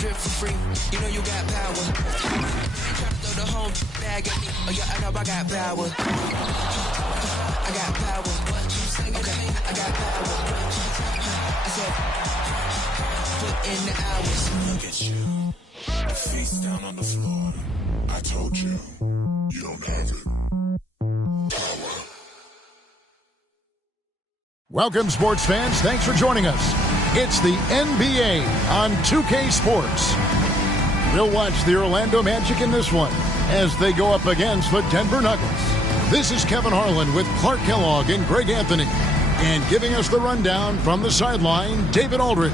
drip for free. You know you got power. Throw the whole bag at me. Oh yeah, I know I got power. I got power. Okay, I got power. I said, put in the hours. Look at you. Face down on the floor. I told you, you don't have it. Power. Welcome, sports fans. Thanks for joining us. It's the NBA on 2K Sports. We'll watch the Orlando Magic in this one as they go up against the Denver Nuggets. This is Kevin Harlan with Clark Kellogg and Greg Anthony. And giving us the rundown from the sideline, David Aldridge.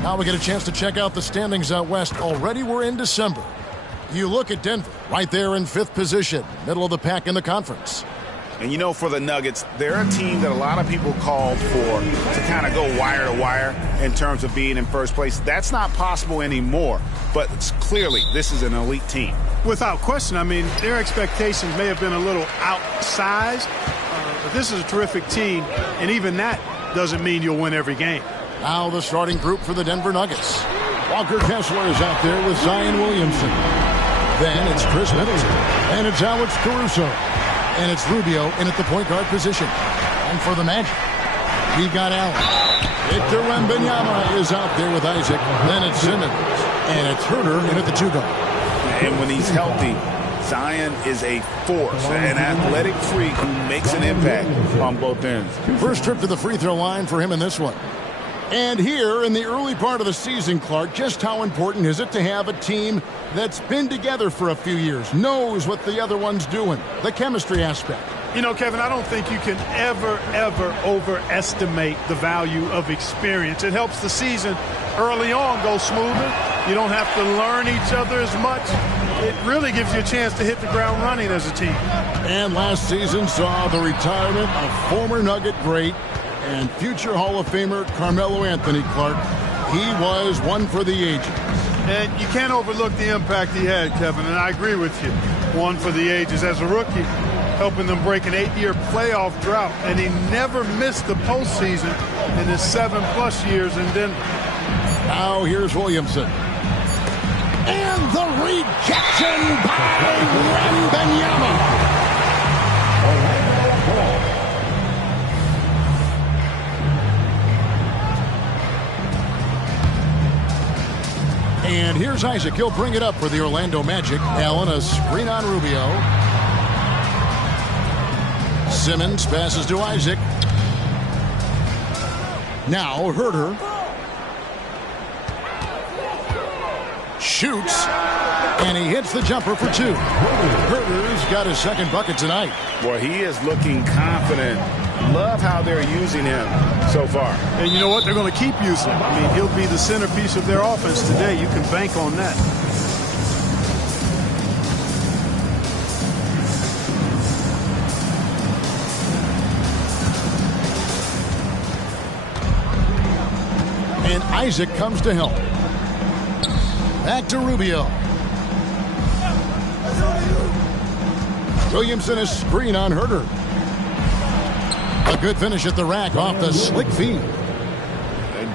Now we get a chance to check out the standings out west. Already we're in December. You look at Denver, right there in 5th position, middle of the pack in the conference. And you know, for the Nuggets, they're a team that a lot of people called for to kind of go wire to wire in terms of being in first place. That's not possible anymore, but it's clearly this is an elite team. Without question. I mean, their expectations may have been a little outsized, but this is a terrific team, and even that doesn't mean you'll win every game. Now the starting group for the Denver Nuggets. Walker Kessler is out there with Zion Williamson. Then it's Chris Middleton, and it's Alex Caruso. And it's Rubio in at the point guard position. And for the Magic, we've got Allen. Victor Wembanyama is out there with Isaac. Then it's Simmons. And it's Herter in at the 2 guard. And when he's healthy, Zion is a force, an athletic freak who makes an impact on both ends. First trip to the free throw line for him in this one. And here in the early part of the season, Clark, just how important is it to have a team that's been together for a few years, knows what the other one's doing, the chemistry aspect? You know, Kevin, I don't think you can ever overestimate the value of experience. It helps the season early on go smoother. You don't have to learn each other as much. It really gives you a chance to hit the ground running as a team. And last season saw the retirement of former Nugget great and future Hall of Famer Carmelo Anthony. Clark. He was one for the ages. And you can't overlook the impact he had, Kevin, and I agree with you. One for the ages as a rookie, helping them break an 8-year playoff drought, and he never missed the postseason in his 7+ years in Denver. Now here's Williamson. And the rejection by Wembanyama. And here's Isaac. He'll bring it up for the Orlando Magic. Allen, a screen on Rubio. Simmons passes to Isaac. Now Herter. Shoots. And he hits the jumper for 2. Herter's got his second bucket tonight. Boy, he is looking confident. Love how they're using him so far. And you know what? They're going to keep using him. I mean, he'll be the centerpiece of their offense today. You can bank on that. And Isaac comes to help. Back to Rubio. Williamson, a screen on Herter. A good finish at the rack off the slick feed.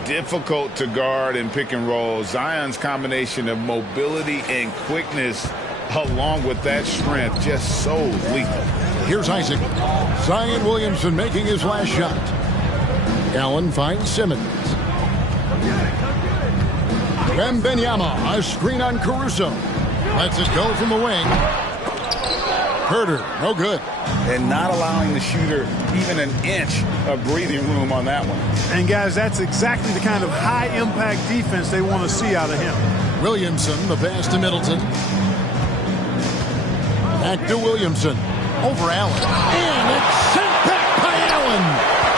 Difficult to guard and pick and roll. Zion's combination of mobility and quickness along with that strength just so lethal. Here's Isaac. Zion Williamson making his last shot. Allen finds Simmons. Wembanyama, a screen on Caruso. Lets it go from the wing. Herter, no good. And not allowing the shooter even an inch of breathing room on that one. And, guys, that's exactly the kind of high-impact defense they want to see out of him. Williamson, the pass to Middleton. Back to Williamson. Over Allen. And it's sent back by Allen.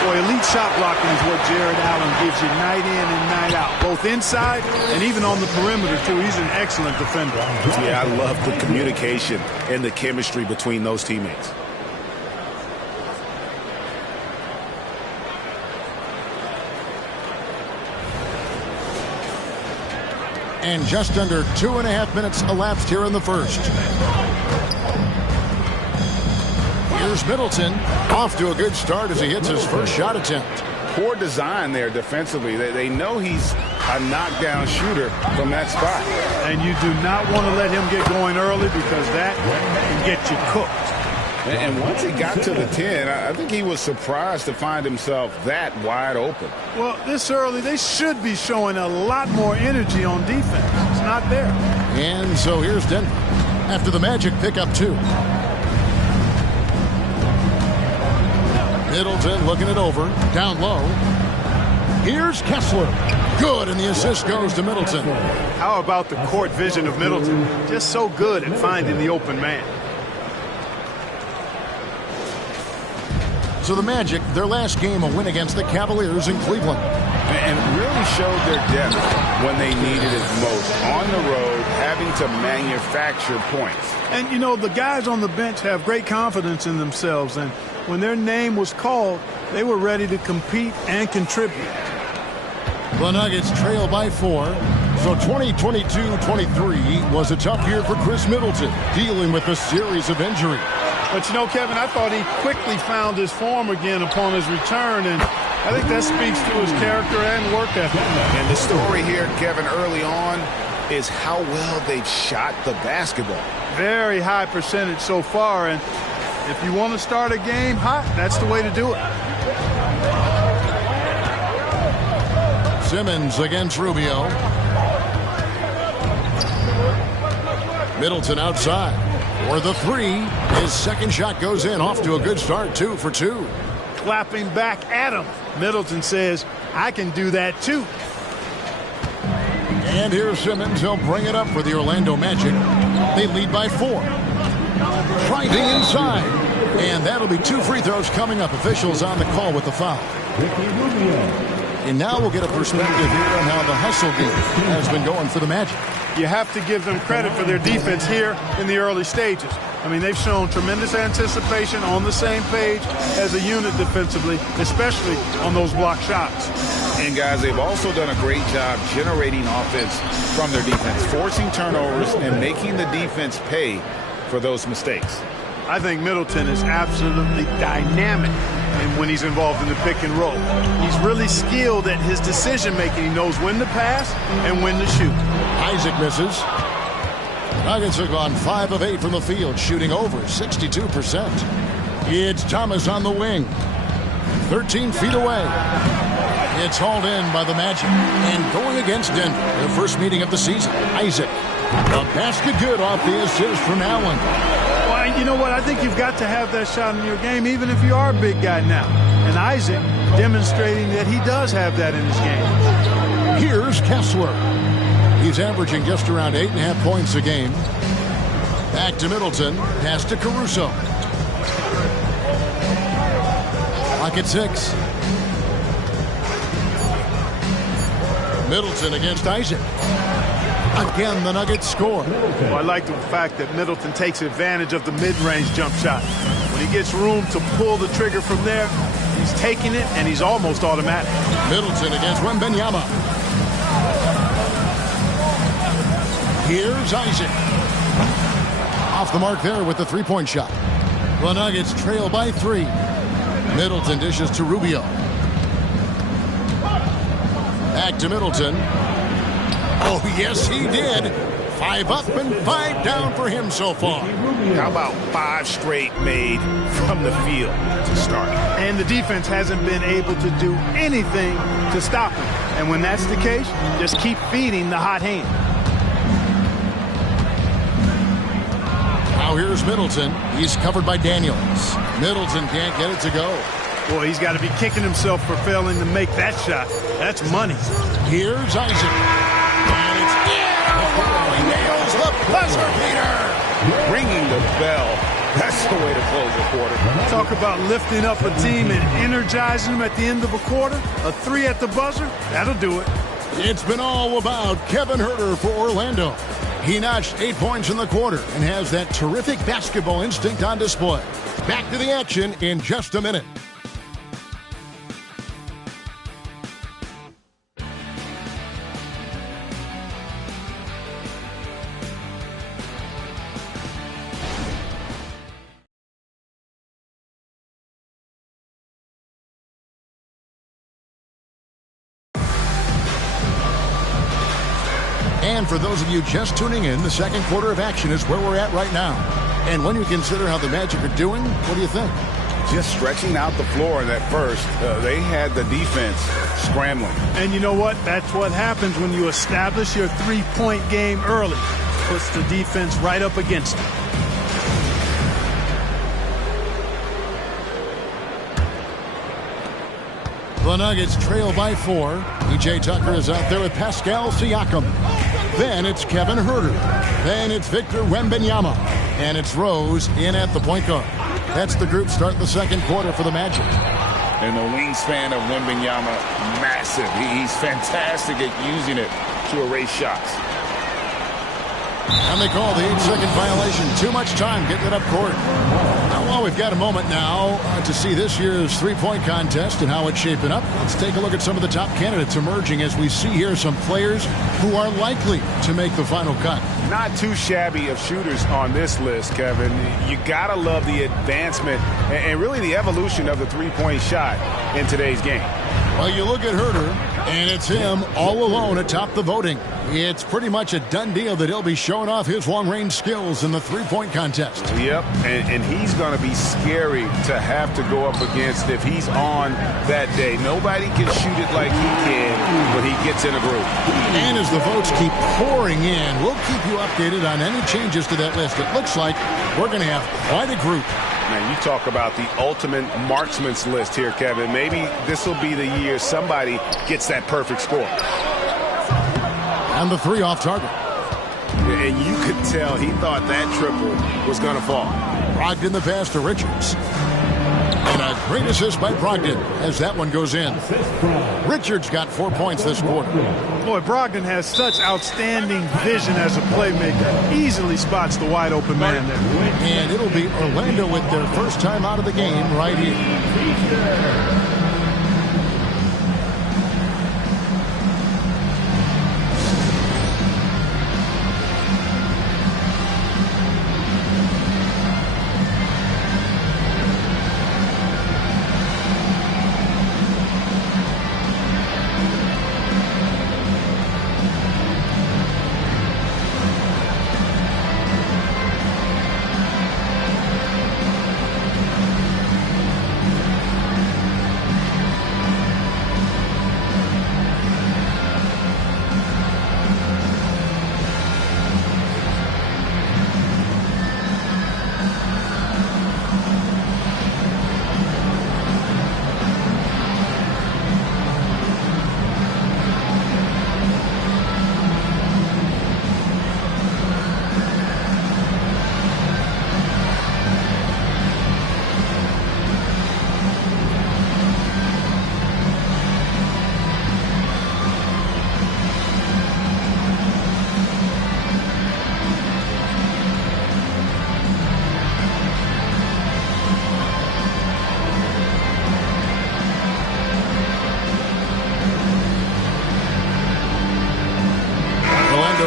Boy, elite shot blocking is what Jared Allen gives you night in and night out, both inside and even on the perimeter, too. He's an excellent defender. Yeah, I love the communication and the chemistry between those teammates. And just under 2.5 minutes elapsed here in the first. Here's Middleton, off to a good start as he hits his first shot attempt. Poor design there defensively. They know he's a knockdown shooter from that spot. And you do not want to let him get going early because that can get you cooked. And once he got to the 10, I think he was surprised to find himself that wide open. Well, this early, they should be showing a lot more energy on defense. It's not there. And so here's Denver after the Magic pick up 2. Middleton looking it over, down low. Here's Kessler. Good, and the assist goes to Middleton. How about the court vision of Middleton? Just so good at finding the open man. So the Magic, their last game, a win against the Cavaliers in Cleveland. And really showed their depth when they needed it most. On the road, having to manufacture points. And, you know, the guys on the bench have great confidence in themselves. And when their name was called, they were ready to compete and contribute. The Nuggets trail by 4. So 2022-23 was a tough year for Chris Middleton, dealing with a series of injuries. But, you know, Kevin, I thought he quickly found his form again upon his return, and I think that speaks to his character and work ethic. And the story here, Kevin, early on is how well they've shot the basketball. Very high percentage so far, and if you want to start a game hot, that's the way to do it. Simmons against Rubio. Middleton outside for the 3. His second shot goes in, off to a good start, 2 for 2. Clapping back at him. Middleton says, I can do that too. And here's Simmons. He'll bring it up for the Orlando Magic. They lead by 4. Driving inside. And that'll be 2 free throws coming up. Officials on the call with the foul. And now we'll get a perspective here on how the hustle game has been going for the Magic. You have to give them credit for their defense here in the early stages. I mean, they've shown tremendous anticipation, on the same page as a unit defensively, especially on those block shots. And, guys, they've also done a great job generating offense from their defense, forcing turnovers and making the defense pay for those mistakes. I think Middleton is absolutely dynamic when he's involved in the pick and roll. He's really skilled at his decision-making. He knows when to pass and when to shoot. Isaac misses. Nuggets have gone 5 of 8 from the field, shooting over 62%. It's Thomas on the wing. 13 feet away. It's hauled in by the Magic. And going against Denver, their first meeting of the season, Isaac. The basket good off the assist from Allen. Well, you know what? I think you've got to have that shot in your game, even if you are a big guy now. And Isaac demonstrating that he does have that in his game. Here's Kessler. He's averaging just around 8.5 points a game. Back to Middleton. Pass to Caruso. Clock at 6. Middleton against Isaac. Again, the Nuggets score. Well, I like the fact that Middleton takes advantage of the mid-range jump shot. When he gets room to pull the trigger from there, he's taking it, and he's almost automatic. Middleton against Wembanyama. Here's Isaac. Off the mark there with the three-point shot. The Nuggets trail by 3. Middleton dishes to Rubio. Back to Middleton. Oh, yes, he did. 5 up and 5 down for him so far. How about 5 straight made from the field to start? And the defense hasn't been able to do anything to stop him. And when that's the case, just keep feeding the hot hand. Now here's Middleton. He's covered by Daniels. Middleton can't get it to go. Boy, he's got to be kicking himself for failing to make that shot. That's money. Here's Isaac. And it's in. Oh, wow, he nails the buzzer beater. Ringing the bell. That's the way to close a quarter. Talk about lifting up a team and energizing them at the end of a quarter. A 3 at the buzzer, that'll do it. It's been all about Kevin Huerter for Orlando. He notched 8 points in the quarter and has that terrific basketball instinct on display. Back to the action in just a minute. And for those of you just tuning in, the second quarter of action is where we're at right now. And when you consider how the Magic are doing, what do you think? Just stretching out the floor in that first. They had the defense scrambling. And you know what? That's what happens when you establish your three-point game early. Puts the defense right up against it. The Nuggets trail by 4. P.J. Tucker is out there with Pascal Siakam. Then it's Kevin Huerter. Then it's Victor Wembanyama. And it's Rose in at the point guard. That's the group starting the second quarter for the Magic. And the wingspan of Wembanyama, massive. He's fantastic at using it to erase shots. And they call the 8-second violation. Too much time getting it up court. Well, we've got a moment now to see this year's three-point contest and how it's shaping up. Let's take a look at some of the top candidates emerging as we see here some players who are likely to make the final cut. Not too shabby of shooters on this list, Kevin. You got to love the advancement and really the evolution of the three-point shot in today's game. Well, you look at Huerter, and it's him all alone atop the voting. It's pretty much a done deal that he'll be showing off his long-range skills in the three-point contest. Yep, and he's going to be scary to have to go up against if he's on that day. Nobody can shoot it like he can when he gets in a group. And as the votes keep pouring in, we'll keep you updated on any changes to that list. It looks like we're going to have quite a group. Man, you talk about the ultimate marksman's list here, Kevin. Maybe this will be the year somebody gets that perfect score. And the three off target. And you could tell he thought that triple was going to fall. Brogdon the pass to Richards. And a great assist by Brogdon as that one goes in. Richards got 4 points this quarter. Boy, Brogdon has such outstanding vision as a playmaker. Easily spots the wide open man there. And it'll be Orlando with their first time out of the game right here.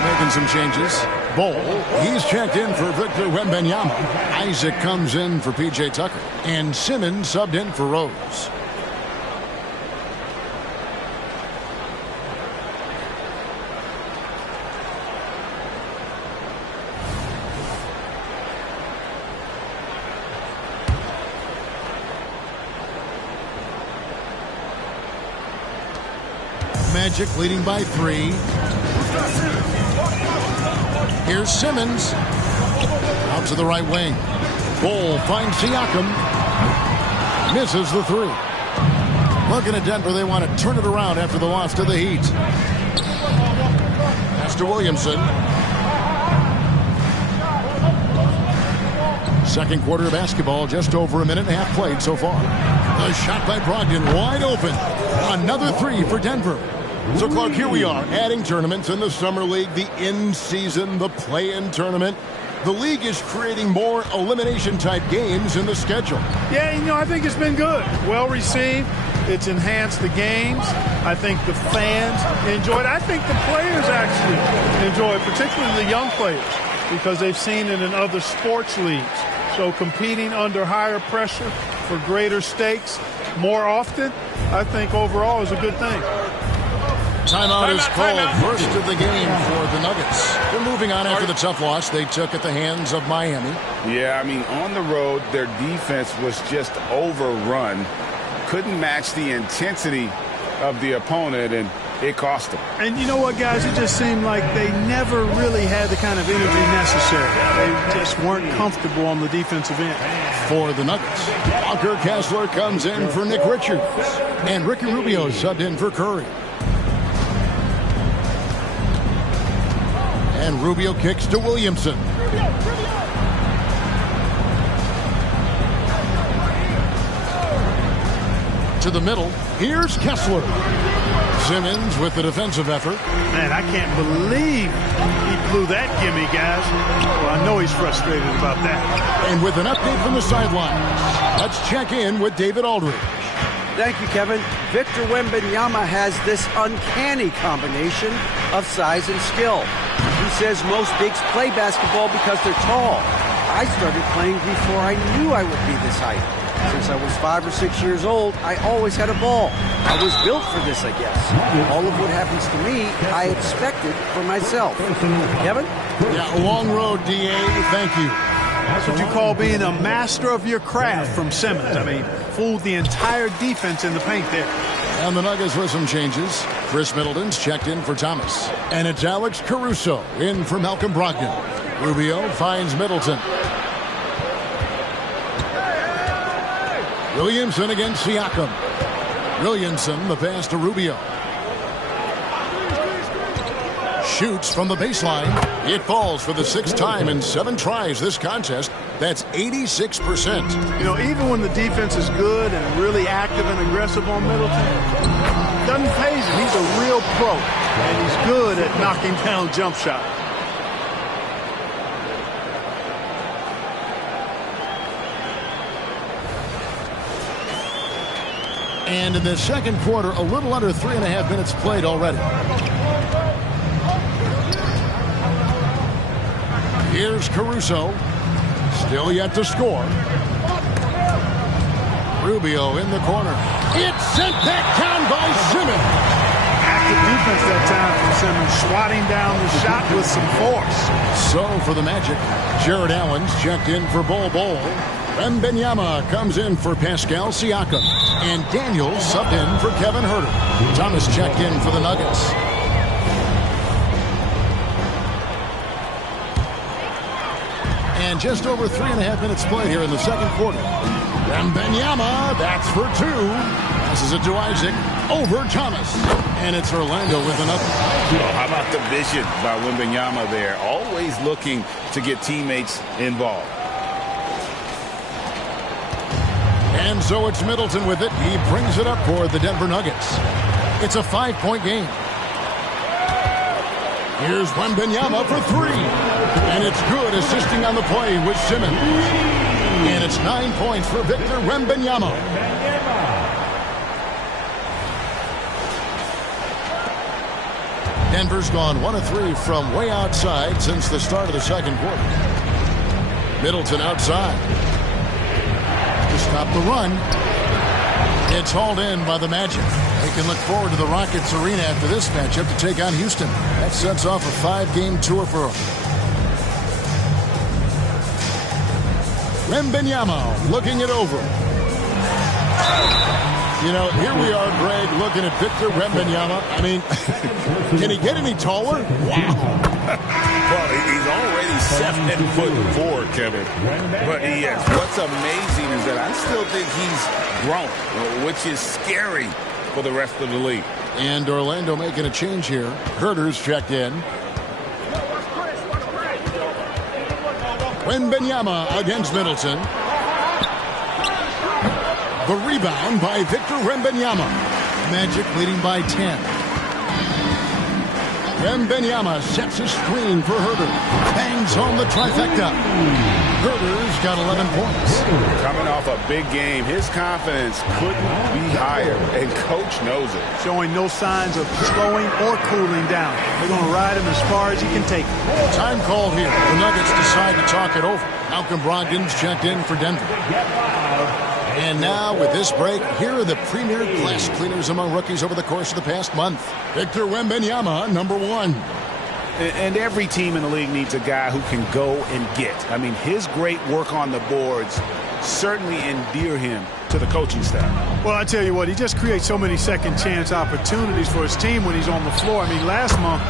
Making some changes. Bol, he's checked in for Victor Wembanyama. Isaac comes in for P.J. Tucker. And Simmons subbed in for Rose. Magic leading by 3. Here's Simmons. Out to the right wing. Bol finds Siakam. Misses the 3. Looking at Denver, they want to turn it around after the loss to the Heat. Pass to Williamson. Second quarter of basketball, just over a minute and a half played so far. A shot by Brogdon, wide open. Another 3 for Denver. So, Clark, here we are, adding tournaments in the Summer League, the in-season, the play-in tournament. The league is creating more elimination-type games in the schedule. Yeah, you know, I think it's been good. Well-received. It's enhanced the games. I think the fans enjoy it. I think the players actually enjoy it, particularly the young players, because they've seen it in other sports leagues. So competing under higher pressure for greater stakes more often, I think overall is a good thing. Timeout is called. First of the game for the Nuggets. They're moving on after the tough loss they took at the hands of Miami. Yeah, I mean, on the road, their defense was just overrun. Couldn't match the intensity of the opponent, and it cost them. And you know what, guys? It just seemed like they never really had the kind of energy necessary. They just weren't comfortable on the defensive end. For the Nuggets, Walker Kessler comes in for Nick Richards. And Ricky Rubio subbed in for Curry. And Rubio kicks to Williamson. To the middle, here's Kessler. Simmons with the defensive effort. Man, I can't believe he blew that gimme, guys. Well, I know he's frustrated about that. And with an update from the sidelines, let's check in with David Aldridge. Thank you, Kevin. Victor Wembanyama has this uncanny combination of size and skill. He says most bigs play basketball because they're tall. I started playing before I knew I would be this height. Since I was 5 or 6 years old, I always had a ball. I was built for this, I guess. All of what happens to me, I expected for myself. Kevin? Yeah, a long road, D.A. Thank you. That's what you call being a master of your craft from Simmons. I mean, fooled the entire defense in the paint there. And the Nuggets with some changes. Chris Middleton's checked in for Thomas. And it's Alex Caruso in for Malcolm Brogdon. Rubio finds Middleton. Williamson against Siakam. Williamson, the pass to Rubio. Shoots from the baseline. It falls for the 6th time in 7 tries this contest. That's 86%. You know, even when the defense is good and really active and aggressive on Middleton, doesn't phase him. He's a real pro, and he's good at knocking down jump shots. And in the second quarter, a little under 3.5 minutes played already. Here's Caruso. Still yet to score. Rubio in the corner. It's sent back down by Simmons. Active defense that time from Simmons, swatting down the shot with some force. So for the Magic, Jared Allen's checked in for Bol Bol. Wembanyama comes in for Pascal Siakam. And Daniels subbed in for Kevin Huerter. Thomas checked in for the Nuggets. And just over 3.5 minutes played here in the second quarter. Wembanyama, that's for 2. Passes it to Isaac. Over Thomas. And it's Orlando with another. Oh, how about the vision by Wembanyama there? Always looking to get teammates involved. And so it's Middleton with it. He brings it up for the Denver Nuggets. It's a 5-point game. Here's Wembanyama for 3. And it's good, assisting on the play with Simmons. And it's 9 points for Victor Wembanyama. Denver's gone 1 of 3 from way outside since the start of the second quarter. Middleton outside. To stop the run. It's hauled in by the Magic. They can look forward to the Rockets Arena after this matchup to take on Houston. That sets off a 5-game tour for them. Wembanyama looking it over. You know, here we are, Greg, looking at Victor Wembanyama. I mean, can he get any taller? Wow. Well, he's already 7'4", Kevin. But what's amazing is that I still think he's grown, which is scary for the rest of the league. And Orlando making a change here. Huerter's checked in. Wembanyama against Middleton. The rebound by Victor Wembanyama. Magic leading by 10. Wembanyama sets a screen for Huerter. Bangs home the trifecta. Huerter's got 11 points. Coming off a big game, his confidence couldn't be higher, and coach knows it. Showing no signs of slowing or cooling down. They're going to ride him as far as he can take him. Time call here. The Nuggets decide to talk it over. Malcolm Brogdon's checked in for Denver. And now, with this break, here are the premier class cleaners among rookies over the course of the past month. Victor Wembanyama, number 1. And every team in the league needs a guy who can go and get. I mean, his great work on the boards certainly endear him to the coaching staff. Well, I tell you what, he just creates so many second chance opportunities for his team when he's on the floor. I mean, last month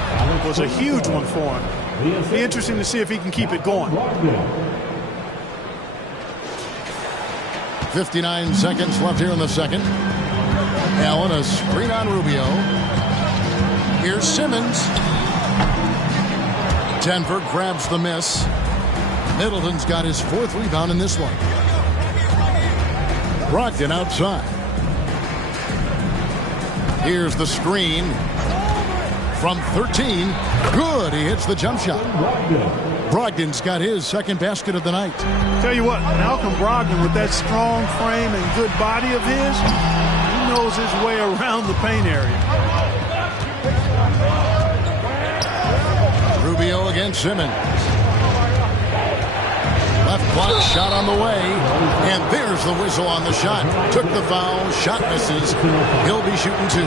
was a huge one for him. It'll be interesting to see if he can keep it going. 59 seconds left here in the second. Allen, a screen on Rubio. Here's Simmons. Denver grabs the miss. Middleton's got his 4th rebound in this one. Brogdon outside. Here's the screen. From 13. Good. He hits the jump shot. Brogdon's got his 2nd basket of the night. Tell you what, Malcolm Brogdon, with that strong frame and good body of his, he knows his way around the paint area. Rubio against Simmons. Left block shot on the way. And there's the whistle on the shot. Took the foul. Shot misses. He'll be shooting 2.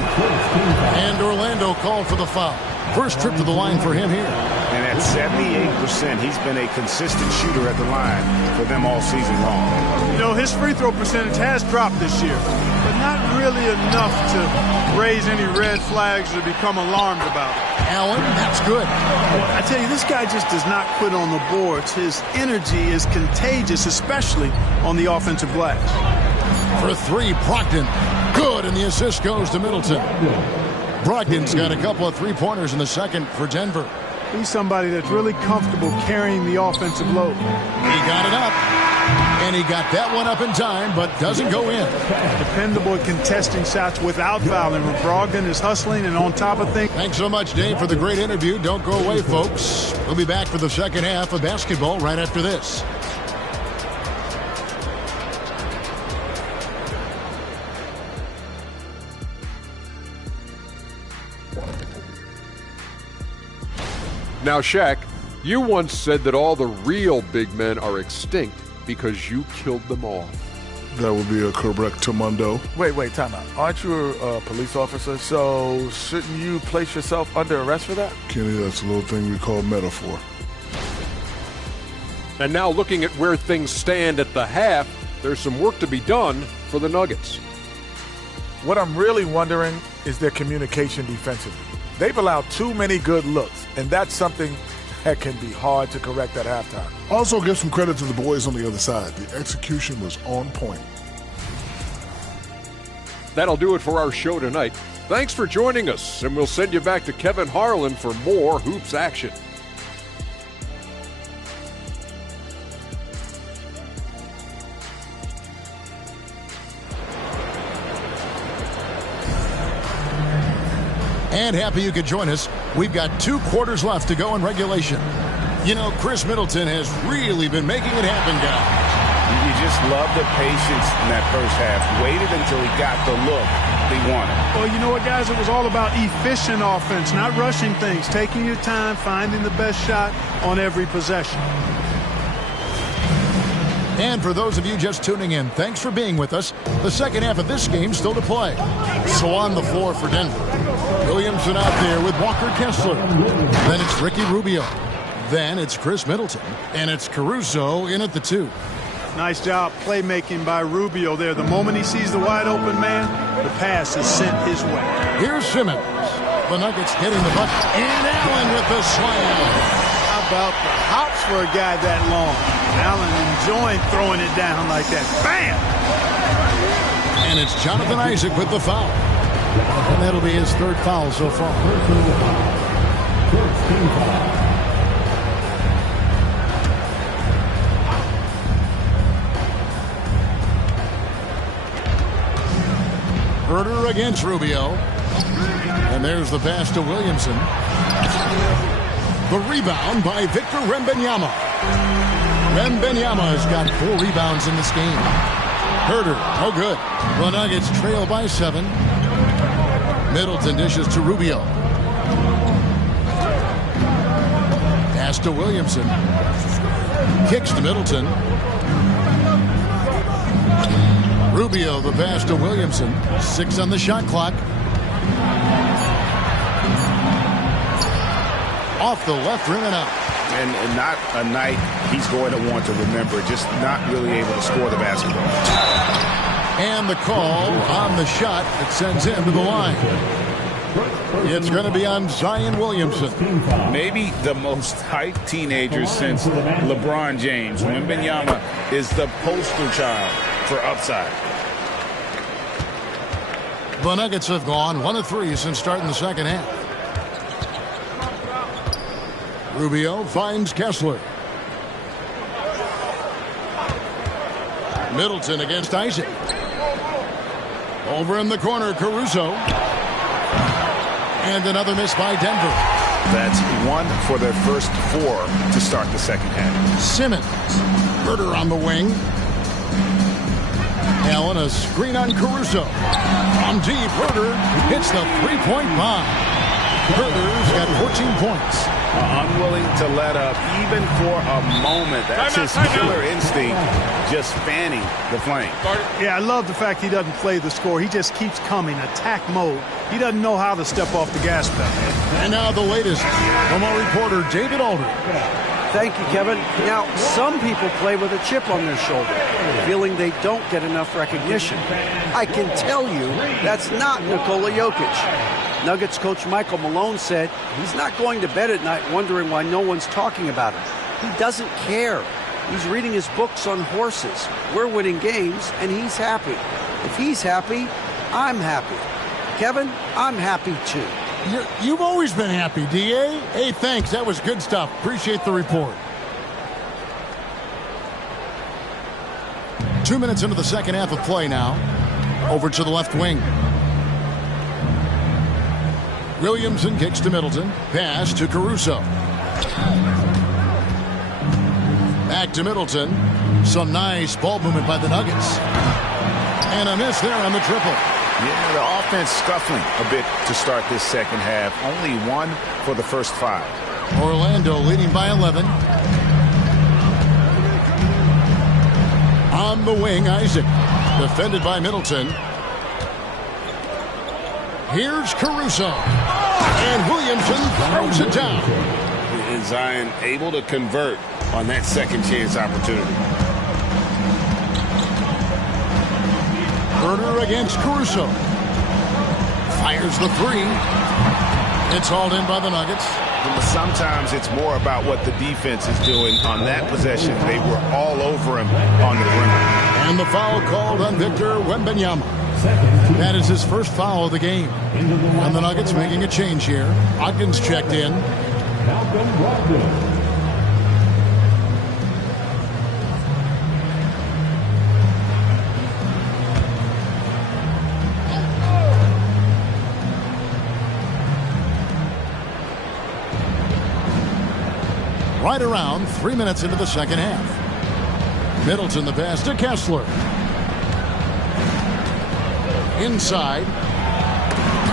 And Orlando called for the foul. First trip to the line for him here. And at 78%, he's been a consistent shooter at the line for them all season long. You know, his free throw percentage has dropped this year, but not really enough to raise any red flags or become alarmed about it. Allen, that's good. I tell you, this guy just does not quit on the boards. His energy is contagious, especially on the offensive glass. For 3, Brogdon. Good, and the assist goes to Middleton. Brogdon's got a couple of 3-pointers in the second for Denver. He's somebody that's really comfortable carrying the offensive load. He got it up, and he got that one up in time, but doesn't go in. Dependable at contesting shots without fouling. Brogdon is hustling and on top of things. Thanks so much, Dave, for the great interview. Don't go away, folks. We'll be back for the second half of basketball right after this. Now, Shaq, you once said that all the real big men are extinct because you killed them all. That would be a correctamundo. Wait, time out. Aren't you a police officer? So shouldn't you place yourself under arrest for that? Kenny, that's a little thing we call metaphor. And now looking at where things stand at the half, there's some work to be done for the Nuggets. What I'm really wondering is their communication defensively. They've allowed too many good looks, and that's something that can be hard to correct at halftime. Also, give some credit to the boys on the other side. The execution was on point. That'll do it for our show tonight. Thanks for joining us, and we'll send you back to Kevin Harlan for more Hoops action. And happy you could join us. We've got 2 quarters left to go in regulation. You know, Chris Middleton has really been making it happen, guys. You just love the patience in that first half. Waited until he got the look he wanted. Well, you know what, guys? It was all about efficient offense, not rushing things, taking your time, finding the best shot on every possession. And for those of you just tuning in, thanks for being with us. The second half of this game still to play. So on the floor for Denver, Williamson out there with Walker Kessler. Then it's Ricky Rubio. Then it's Chris Middleton. And it's Caruso in at the 2. Nice job playmaking by Rubio there. The moment he sees the wide open man, the pass is sent his way. Here's Simmons. The Nuggets hitting the bucket. And Allen with the slam. How about the hops for a guy that long? Allen enjoying throwing it down like that. Bam! And it's Jonathan Isaac with the foul. And that'll be his 3rd foul so far. Herter against Rubio. And there's the pass to Williamson. The rebound by Victor Wembanyama. Wembanyama has got 4 rebounds in this game. Herter, no good. The Nuggets trail by 7. Middleton dishes to Rubio. Pass to Williamson. Kicks to Middleton. Rubio, the pass to Williamson. 6 on the shot clock. Off the left rim and out. And not a night he's going to want to remember. Just not really able to score the basketball. And the call on the shot that sends him to the line. It's going to be on Zion Williamson. Maybe the most hyped teenager since LeBron James. Wembanyama is the poster child for upside. The Nuggets have gone 1 of 3 since starting the second half. Rubio finds Kessler. Middleton against Isaac. Over in the corner, Caruso. And another miss by Denver. That's 1 for their first 4 to start the second half. Simmons. Herter on the wing. Allen, a screen on Caruso. From deep, Herter hits the three-point bomb. Herter's got 14 points. Unwilling to let up even for a moment. That's his killer instinct, just fanning the flame. Yeah, I love the fact he doesn't play the score. He just keeps coming, attack mode. He doesn't know how to step off the gas pedal. And now the latest from our reporter, David Aldridge. Thank you, Kevin. Now, some people play with a chip on their shoulder, feeling they don't get enough recognition. I can tell you that's not Nikola Jokic. Nuggets coach Michael Malone said he's not going to bed at night wondering why no one's talking about him. He doesn't care. He's reading his books on horses. We're winning games, and he's happy. If he's happy, I'm happy. Kevin, I'm happy too. You've always been happy, D.A. Hey, thanks. That was good stuff. Appreciate the report. 2 minutes into the second half of play now. Over to the left wing. Williamson kicks to Middleton. Pass to Caruso. Back to Middleton. Some nice ball movement by the Nuggets. And a miss there on the triple. Yeah, the offense scuffling a bit to start this second half. Only 1 for the first 5. Orlando leading by 11. On the wing, Isaac. Defended by Middleton. Here's Caruso. And Williamson throws it down. And Zion able to convert on that second chance opportunity. Herter against Caruso. Fires the 3. It's hauled in by the Nuggets. Sometimes it's more about what the defense is doing on that possession. They were all over him on the perimeter. And the foul called on Victor Wembanyama. That is his first foul of the game. And the Nuggets making a change here. Ogden's checked in. Right around 3 minutes into the second half. Middleton the pass to Kessler. Inside.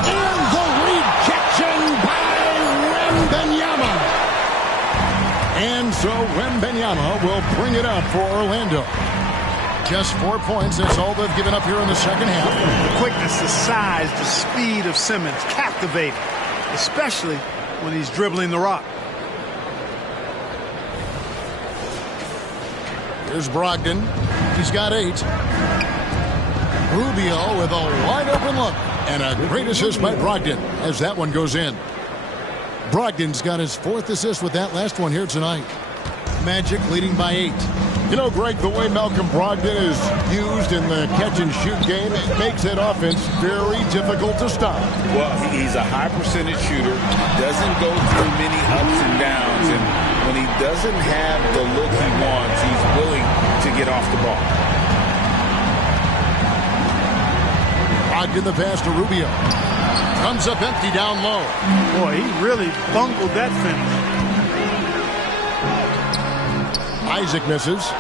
And the rejection by Wembanyama. And so Wembanyama will bring it up for Orlando. Just 4 points. That's all they've given up here in the second half. The quickness, the size, the speed of Simmons, captivating, especially when he's dribbling the rock. Here's Brogdon. He's got 8. Rubio with a wide-open look. And a great assist by Brogdon as that one goes in. Brogdon's got his 4th assist with that last one here tonight. Magic leading by 8. You know, Greg, the way Malcolm Brogdon is used in the catch-and-shoot game, it makes that offense very difficult to stop. Well, he's a high-percentage shooter. Doesn't go through many ups and downs. And when he doesn't have the look he wants, he's willing to get off the ball. Brogdon the pass to Rubio. Comes up empty down low. Boy, he really bungled that finish. Isaac misses.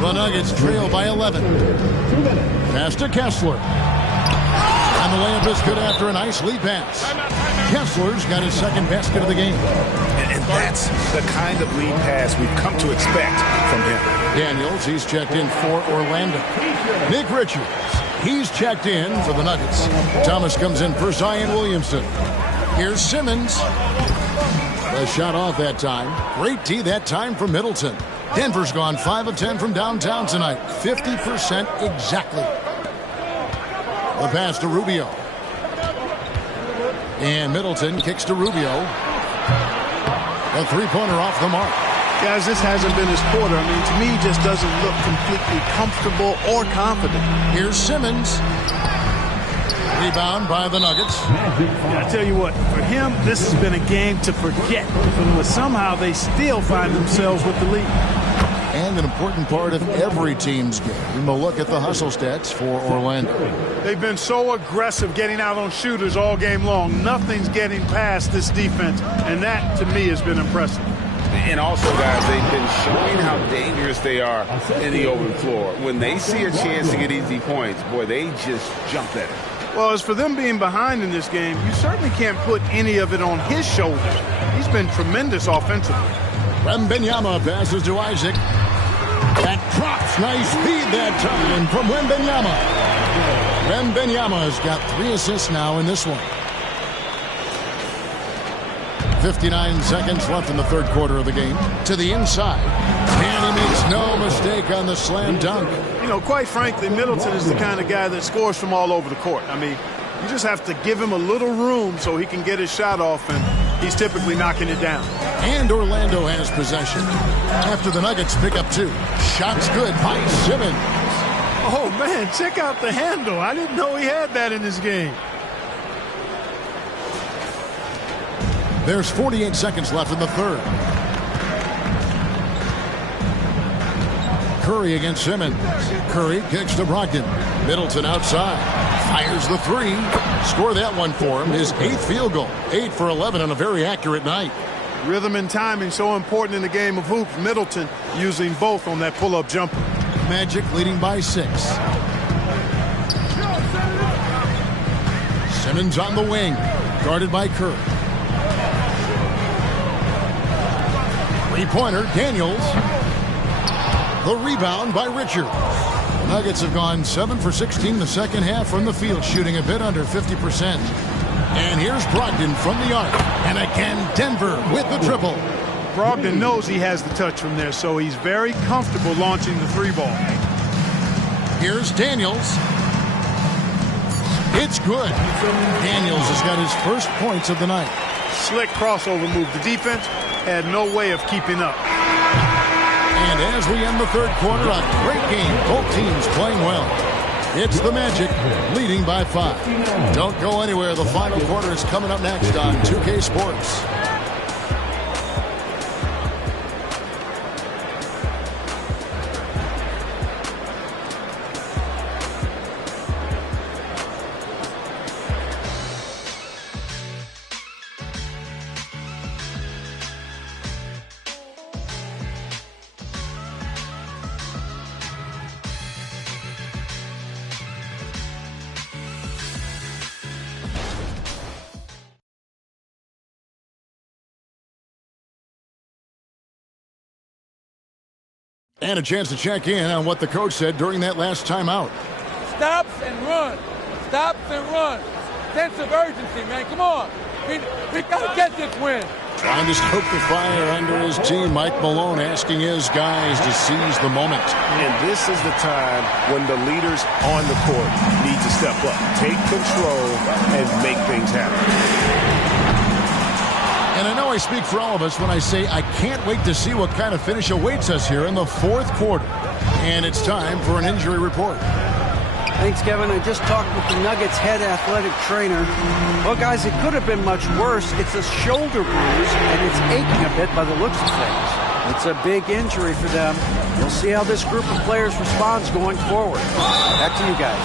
The Nuggets trail by 11. Pass to Kessler. And And the layup is good after a nice lead pass. Kessler's got his second basket of the game. And that's the kind of lead pass we've come to expect from him. Daniels, he's checked in for Orlando. Nick Richards, he's checked in for the Nuggets. Thomas comes in for Zion Williamson. Here's Simmons. A shot off that time. Great D that time from Middleton. Denver's gone 5 of 10 from downtown tonight. 50% exactly. The pass to Rubio. And Middleton kicks to Rubio. A three-pointer off the mark. Guys, this hasn't been his quarter. I mean, to me, he just doesn't look completely comfortable or confident. Here's Simmons. Rebound by the Nuggets. Yeah, I tell you what, for him, this has been a game to forget. But somehow they still find themselves with the lead. And an important part of every team's game. We'll look at the hustle stats for Orlando. They've been so aggressive getting out on shooters all game long. Nothing's getting past this defense, and that, to me, has been impressive. And also, guys, they've been showing how dangerous they are in the open floor. When they see a chance to get easy points, boy, they just jump at it. Well, as for them being behind in this game, you certainly can't put any of it on his shoulders. He's been tremendous offensively. Wembanyama passes to Isaac. That drops. Nice feed that time from Wembanyama. Wembanyama's got 3 assists now in this one. 59 seconds left in the third quarter of the game. To the inside. And he makes no mistake on the slam dunk. You know, quite frankly, Middleton is the kind of guy that scores from all over the court. I mean, you just have to give him a little room so he can get his shot off, and he's typically knocking it down. And Orlando has possession. After the Nuggets pick up 2. Shots good by Simmons. Oh, man, check out the handle. I didn't know he had that in his game. There's 48 seconds left in the third. Curry against Simmons. Curry kicks to Brogdon. Middleton outside. Fires the 3. Score that one for him. His 8th field goal. 8 for 11 on a very accurate night. Rhythm and timing so important in the game of hoops. Middleton using both on that pull-up jumper. Magic leading by 6. Simmons on the wing. Guarded by Curry. Three-pointer, Daniels. The rebound by Richards. The Nuggets have gone 7 for 16 the second half from the field, shooting a bit under 50%. And here's Brogdon from the arc. And again, Denver with the triple. Brogdon knows he has the touch from there, so he's very comfortable launching the 3-ball. Here's Daniels. It's good. Daniels has got his first points of the night. Slick crossover move. The defense had no way of keeping up. And as we end the third quarter, a great game. Both teams playing well. It's the Magic leading by 5. Don't go anywhere. The final quarter is coming up next on 2K Sports. And a chance to check in on what the coach said during that last timeout. Stops and run. Stops and run. Sense of urgency, man. Come on. We got to get this win. Trying to stoke the fire under his team. Mike Malone asking his guys to seize the moment. And this is the time when the leaders on the court need to step up, take control, and make things happen. And I know I speak for all of us when I say I can't wait to see what kind of finish awaits us here in the fourth quarter. And it's time for an injury report. Thanks, Kevin. I just talked with the Nuggets head athletic trainer. Well, guys, it could have been much worse. It's a shoulder bruise, and it's aching a bit by the looks of things. It's a big injury for them. We'll see how this group of players responds going forward. Back to you guys.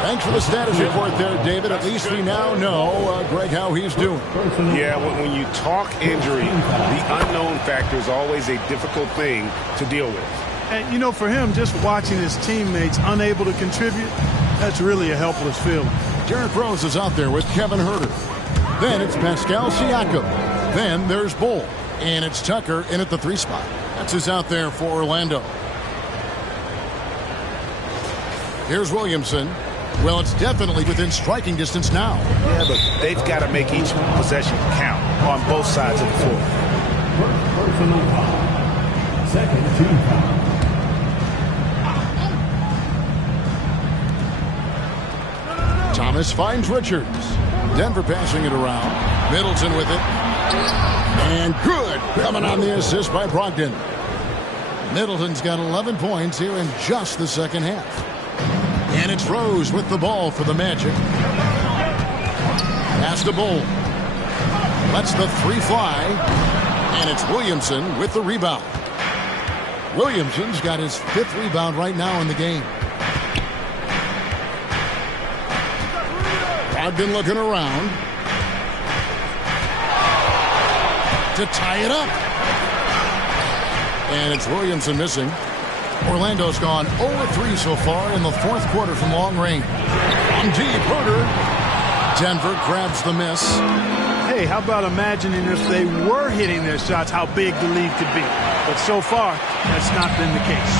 Thanks for the status report there, David. At least we now know, Greg, how he's doing. Yeah, when you talk injury, the unknown factor is always a difficult thing to deal with. And, you know, for him, just watching his teammates unable to contribute, that's really a helpless feeling. Derrick Rose is out there with Kevin Huerter. Then it's Pascal Siakam. Then there's Bull. And it's Tucker in at the 3 spot. That's who's out there for Orlando. Here's Williamson. Well, it's definitely within striking distance now. Yeah, but they've got to make each possession count on both sides of the floor. Second team foul. Thomas finds Richards. Denver passing it around. Middleton with it. And good. Coming on the assist by Brogdon. Middleton's got 11 points here in just the second half. And it's Rose with the ball for the Magic. Pass to Bull. Lets the 3 fly. And it's Williamson with the rebound. Williamson's got his 5th rebound right now in the game. Brogdon looking around to tie it up. And it's Williamson missing. Orlando's gone 0-3 so far in the 4th quarter from long range. On deep, Huerter. Denver grabs the miss. Hey, how about imagining if they were hitting their shots, how big the lead could be. But so far, that's not been the case.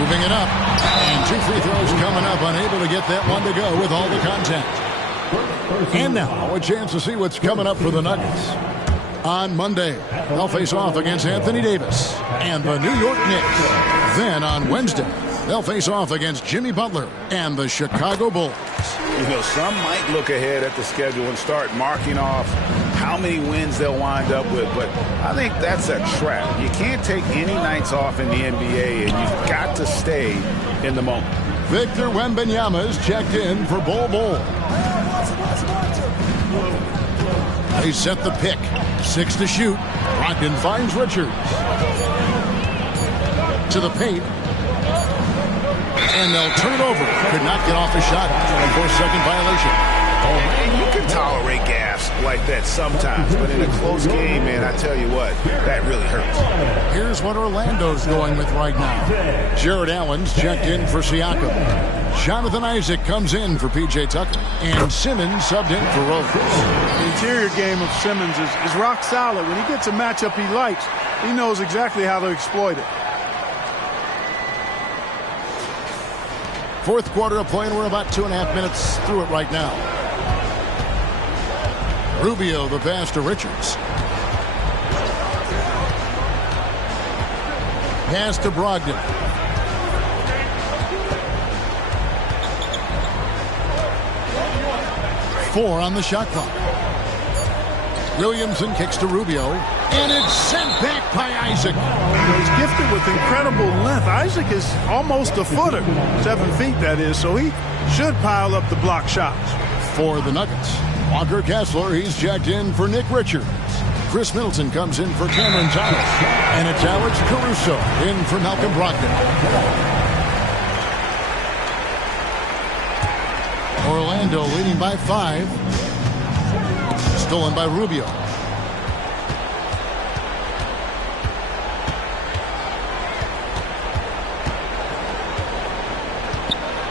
Moving it up. And 2 free throws coming up, unable to get that one to go with all the contact. And now a chance to see what's coming up for the Nuggets. On Monday, they'll face off against Anthony Davis and the New York Knicks. Then on Wednesday, they'll face off against Jimmy Butler and the Chicago Bulls. You know, some might look ahead at the schedule and start marking off how many wins they'll wind up with, but I think that's a trap. You can't take any nights off in the NBA, and you've got to stay in the moment. Victor Wembanyama is checked in for Bull. They set the pick. 6 to shoot. Brogdon finds Richards. To the paint. And they'll turn it over. Could not get off a shot. 24-second violation. Oh, man, you can tolerate gas like that sometimes, but in a close game, man, I tell you what, that really hurts. Here's what Orlando's going with right now. Jared Allen's checked in for Siakam. Jonathan Isaac comes in for P.J. Tucker. And Simmons subbed in for Rose. The interior game of Simmons is rock solid. When he gets a matchup he likes, he knows exactly how to exploit it. 4th quarter of play, and we're about 2.5 minutes through it right now. Rubio, the pass to Richards. Pass to Brogdon. Four on the shot clock. Williamson kicks to Rubio, and it's sent back by Isaac. He's gifted with incredible length. Isaac is almost a footer, 7 feet that is, so he should pile up the block shots. For the Nuggets, Walker Kessler, he's checked in for Nick Richards. Chris Middleton comes in for Cameron Thomas, and it's Alex Caruso in for Malcolm Brogdon. Orlando leading by 5. Stolen by Rubio.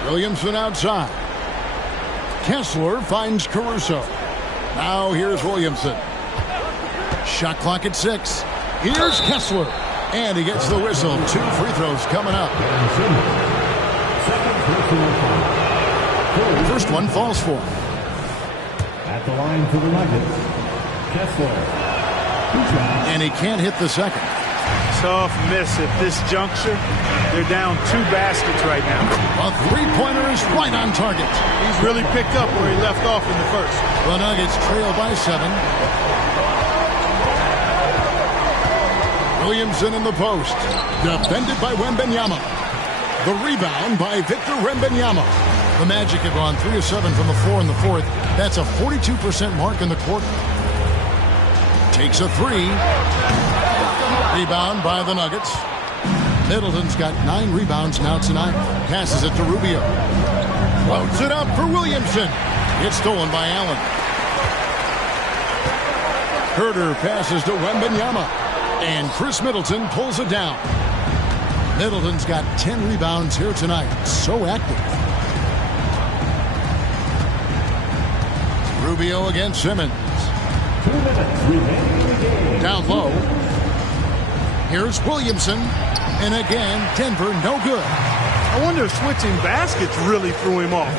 Williamson outside. Kessler finds Caruso. Now here's Williamson. Shot clock at 6. Here's Kessler. And he gets the whistle. 2 free throws coming up. First one falls for him. At the line for the Nuggets, Kessler. And he can't hit the second. Tough miss at this juncture. They're down 2 baskets right now. A 3-pointer is right on target. He's really picked up where he left off in the first. The Nuggets trail by 7. Williamson in the post. Defended by Wembanyama. The rebound by Victor Wembanyama. The Magic have gone 3 of 7 from the floor in the 4th. That's a 42% mark in the quarter. Takes a 3. Rebound by the Nuggets. Middleton's got 9 rebounds now tonight. Passes it to Rubio. Loads it up for Williamson. It's stolen by Allen. Huerter passes to Wembanyama. And Chris Middleton pulls it down. Middleton's got 10 rebounds here tonight. So active. Rubio against Simmons. 2 minutes remaining in the game. Down low. Here's Williamson. And again, Denver no good. I wonder if switching baskets really threw him off.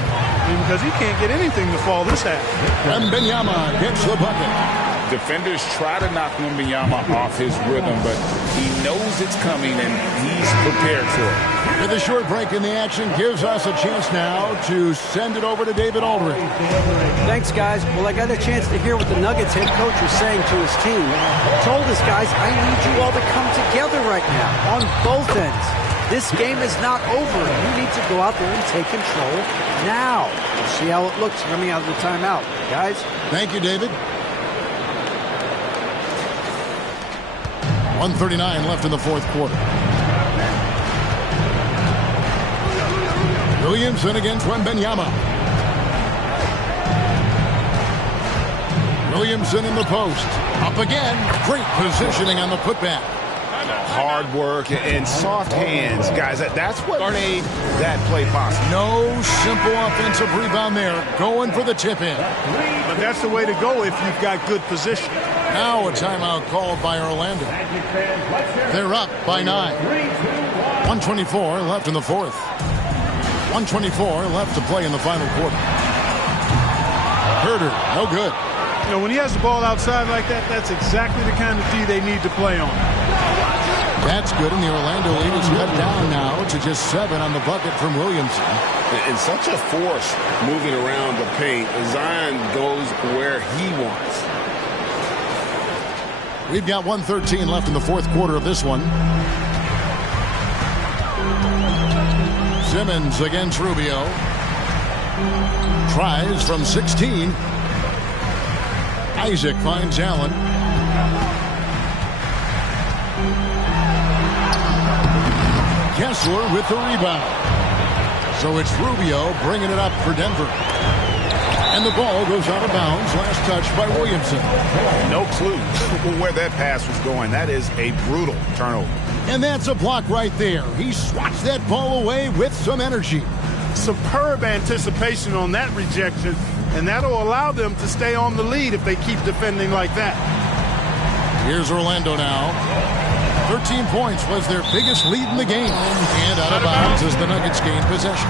Because he can't get anything to fall this half. Wembanyama gets the bucket. Defenders try to knock Wembanyama off his rhythm, but he knows it's coming and he's prepared for it. With a short break in the action gives us a chance now to send it over to David Aldridge. Thanks, guys. Well, I got a chance to hear what the Nuggets head coach was saying to his team. He told us, guys, I need you all to come together right now on both ends. This game is not over. You need to go out there and take control now. We'll see how it looks coming out of the timeout. Guys? Thank you, David. 1:39 left in the fourth quarter. Williamson against Wembanyama. Williamson in the post. Up again. Great positioning on the putback. Hard work and soft hands, guys. That's what made that play possible. No simple offensive rebound there. Going for the tip in. But that's the way to go if you've got good position. Now a timeout called by Orlando. They're up by 9. 1:24 left in the fourth. 1:24 left to play in the final quarter. Herder, no good. You know, when he has the ball outside like that, that's exactly the kind of D they need to play on. That's good, and the Orlando lead is cut down now to just 7 on the bucket from Williamson. And such a force moving around the paint. Zion goes where he wants. We've got 1:13 left in the fourth quarter of this one. Simmons against Rubio. Tries from 16. Isaac finds Allen. Kessler with the rebound. So it's Rubio bringing it up for Denver. And the ball goes out of bounds. Last touch by Williamson. No clue where that pass was going. That is a brutal turnover. And that's a block right there. He swats that ball away with some energy. Superb anticipation on that rejection, and that'll allow them to stay on the lead if they keep defending like that. Here's Orlando now. 13 points was their biggest lead in the game. And out of bounds as the Nuggets gain possession.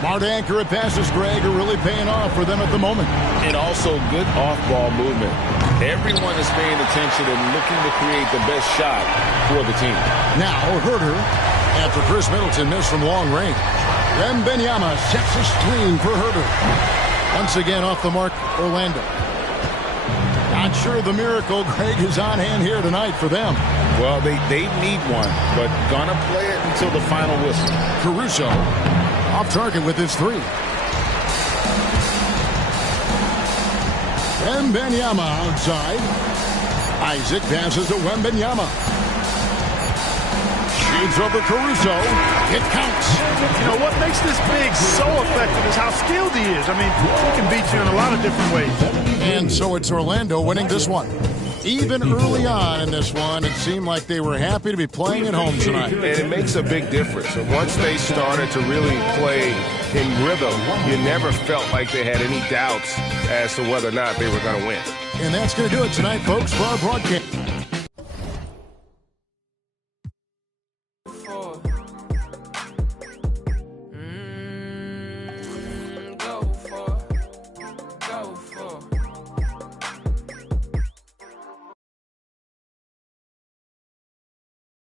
Smart accurate passes, Greg, are really paying off for them at the moment. And also good off-ball movement. Everyone is paying attention and looking to create the best shot for the team. Now Herder, after Chris Middleton missed from long range. Wembanyama sets a screen for Herder. Once again off the mark, Orlando. Not sure the miracle, Greg, is on hand here tonight for them. Well, they need one, but gonna play it until the final whistle. Caruso off target with his 3. Wembanyama outside. Isaac passes to Wembanyama. Shoots over Caruso. It counts. You know, what makes this big so effective is how skilled he is. I mean, he can beat you in a lot of different ways. And so it's Orlando winning this one. Even early on in this one, it seemed like they were happy to be playing at home tonight. And it makes a big difference. Once they started to really play in rhythm, you never felt like they had any doubts as to whether or not they were going to win. And that's going to do it tonight, folks, for our broadcast.